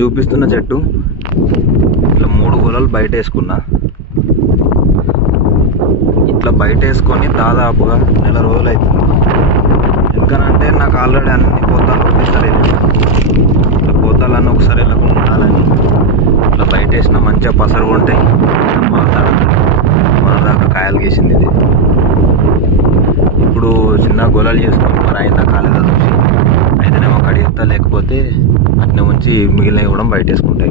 చూపిస్తున్న చెట్టు ఇట్లా 3 గొలలు బయట వేసుకున్నా. ఇట్లా బయట వేసుకొని దాదాపుగా నెల రోజులు అవుతుంది. ఎందుకనంటే నాకు ఆల్రెడీ అన్ని పోతాలు ఒకేసారి ఇట్లా పోతాలన్నీ ఒకసారి వెళ్ళకుండా ఉండాలని ఇట్లా బయట వేసిన మంచిగా పసరు ఉంటాయి. మన దాకా కాయలు గీసింది ఇది. ఇప్పుడు చిన్న గొలలు చేసుకొని మరి అయిందా కాలేదా చూసి అయితేనేమో కడిగిస్తా, లేకపోతే అట్నే ఉంచి మిగిలినవి కూడా బయట వేసుకుంటాయి.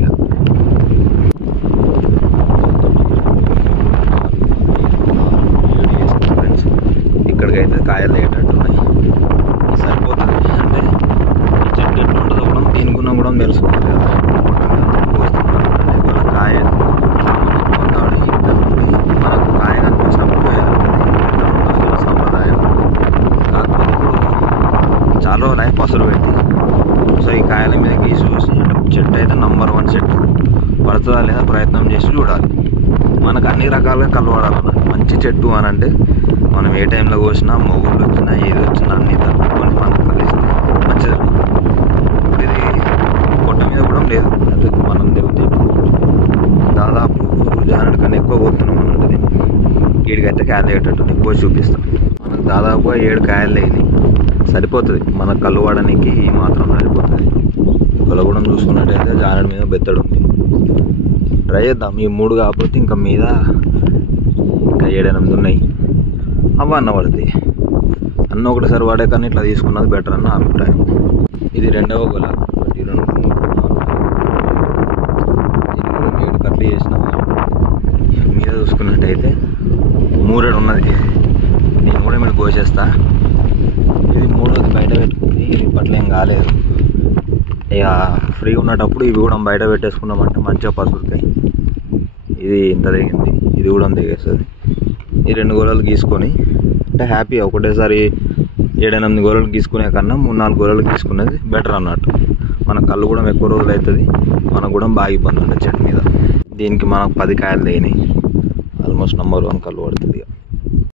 ఫ్రెండ్స్ ఇక్కడికైతే కాయలు లేటట్టున్నాయి. సరిపోతుంది. అంటే ఈ చెట్టు ఎట్లా ఉంటుందో కూడా దీని గుణం కూడా తెలుసుకోవాలి కదా. కాయ పోతాడు ఇక్కడ నుండి మనకు కాయ కనిపించినప్పుడు సంప్రదాయం. కాకపోతే ఇప్పుడు చాలా రోజులు పసరు పెట్టి సో ఈ కాయల మీద గీసి చూసి చెట్టు అయితే నంబర్ 1 చెట్టు పడుతుందా లేదా ప్రయత్నం చేసి చూడాలి. మనకు అన్ని రకాలుగా కలవడాలన్నమాట. మంచి చెట్టు అని అంటే మనం ఏ టైంలో కోసినా మొగుళ్ళు వచ్చినా ఏది వచ్చినా అన్ని తట్టుకొని మనకు కలిస్తే మంచిది. ఇప్పుడు ఇది పొట్ట మీద కూడా లేదు. అది మనం దేవుతే దాదాపు జానడి కన్నా ఎక్కువ పోతున్నాం అన్నది. వీడికైతే కాయలు అయ్యేటట్టు ఎక్కువ చూపిస్తాం. మనకు దాదాపుగా 7 కాయలు లేని సరిపోతుంది. మన కలువడానికి ఈ మాత్రం సరిపోతుంది. కొలగూడెం చూసుకున్నట్టయితే జానడి మీద బెత్తడు ఉంది. ట్రై చేద్దాం. ఈ 3 కాకపోతే ఇంకా మీద ఇంకా 7-8 ఉన్నాయి. అవి అన్న పడుతుంది. అన్న ఒకటిసారి వాడే కానీ ఇట్లా తీసుకున్నది బెటర్ అన్న అభిప్రాయం. ఇది 2వ గొల. 1 2 3 4 7 కట్లు చేసిన మీద చూసుకున్నట్టయితే 3 ఉన్నది. నేను కూడా మీరు కోసేస్తా. ఇది 3వది బయట పెట్టుకుంది. ఇది ఇప్పట్లో ఏం కాలేదు. ఇక ఫ్రీగా ఉన్నప్పుడు ఇవి కూడా బయట పెట్టేసుకున్నామంటే మంచిగా పసులుతాయి. ఇది ఇంత దిగింది, ఇది కూడా దిగేస్తుంది. ఈ 2 గొలలు గీసుకొని అంటే హ్యాపీగా ఒకటేసారి 7-8 గొలలు గీసుకునే కన్నా 3-4 గొలలు గీసుకునేది బెటర్ అన్నట్టు. మన కళ్ళు కూడా ఎక్కువ రోజులు అవుతుంది. మనకు కూడా బాగా ఇబ్బంది ఉంటుంది చెట్టు మీద. దీనికి మనకు 10 కాయలు లేని ఆల్మోస్ట్ నంబర్ 1 కళ్ళు పడుతుంది.